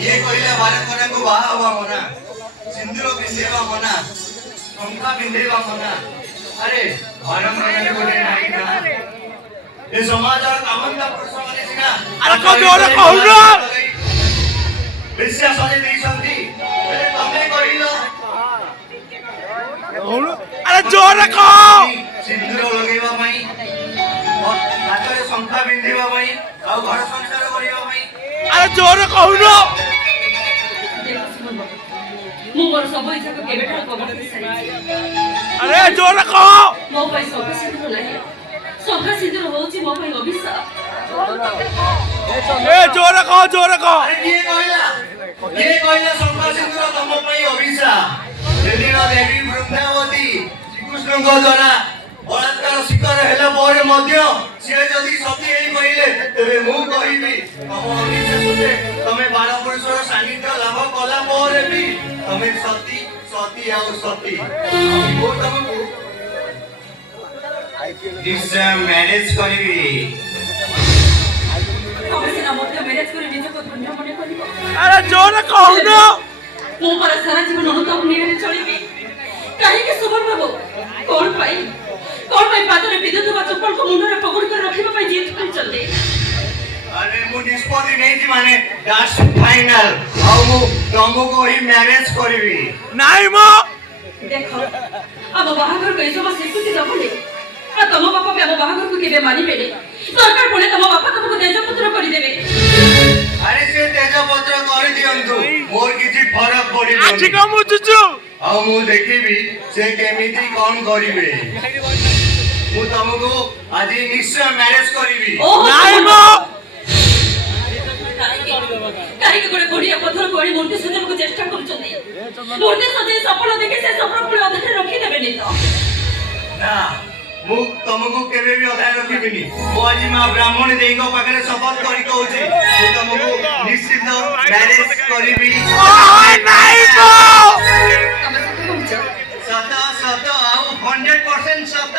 ये कहला भारत को बाहा हुआ मना सिंदूर पिंधेवा मना पंखा पिंधेवा मना अरे भारत को नहीं ना ये समाज और कामंदा पुरुष माने सिना अरे को जोरे कहूना विश्वास वाले देशंती अरे तमे कहिलो अरे जोरे कहो सिंदूर लगेवा मई और हाथरे पंखा पिंधेवा मई और घर संसार करिवा मई अरे जोरे कहूना मु मोर सब इच्छा को केबे ठार कबूल कर सारी अरे जोरे कहो मो पई सब सिंदूर नाही सब सिंदूर होची मो पई अभिशाप ए जोरे कहो अरे ये कहला संभा सिंदूर तम पई अभिशाप सेदिन देवी वृंदावती श्रीकृष्ण को द्वारा बलात्कार शिकार हेला पर मध्य से जदी सती एई कहिले तबे मु कहिबी तम अनिच्छा सुते तमे 12 पुरुषर सानिध्य लाभ कला पर भी तमे सती सती आउ सती मु तमको दिस मैरिज करिबी अवश्य मते मैरिज करे निज को धन्य मने करिबो अरे जोरे कहूना मु पर सारा जीवन अनुताप निरे चलिबी काहे के सुबह बाबू कोन पाई पादरे विद्युत बा चप्पल को मुंडरे पकड़ कर रखिबा पई जीत कर चलते अरे मु निष्पत्ति नहीं थी माने दैट्स फाइनल हाउ मु तुमको ही मैरिज करिबी नहीं मो देखो अब बाहागर को ऐसा बस स्वीकृति दबले आ तम बापा पे अब बाहागर को केबे मानि बेले सरकार पुणे तम बापा तुमको तेजपत्र करि देबे अरे से तेजपत्र करि दियंतु मोर किछि फरक पड़ी आछि का मु जुजु हाउ मु देखिबी से केमिति कोन करिवे मु तुमको आज निश्चय मैरिज करिबी नहीं मो काहे के गोटे कोडिया पत्थर कोड़ी मूर्ति सुने को चेष्टा करछथि मूर्ति सजे सफल देखि से सफल पुणे अधरे रखि देबे नि तो ना मु तुमको केबे भी अधाय रखिबिनी मु आज मां ब्राह्मण देइको पाखरे शपथ करि कहउछि मु तुमको निश्चित मैरिज करिबी नहीं मो तमे सत कहउछ सत आउ 100% सत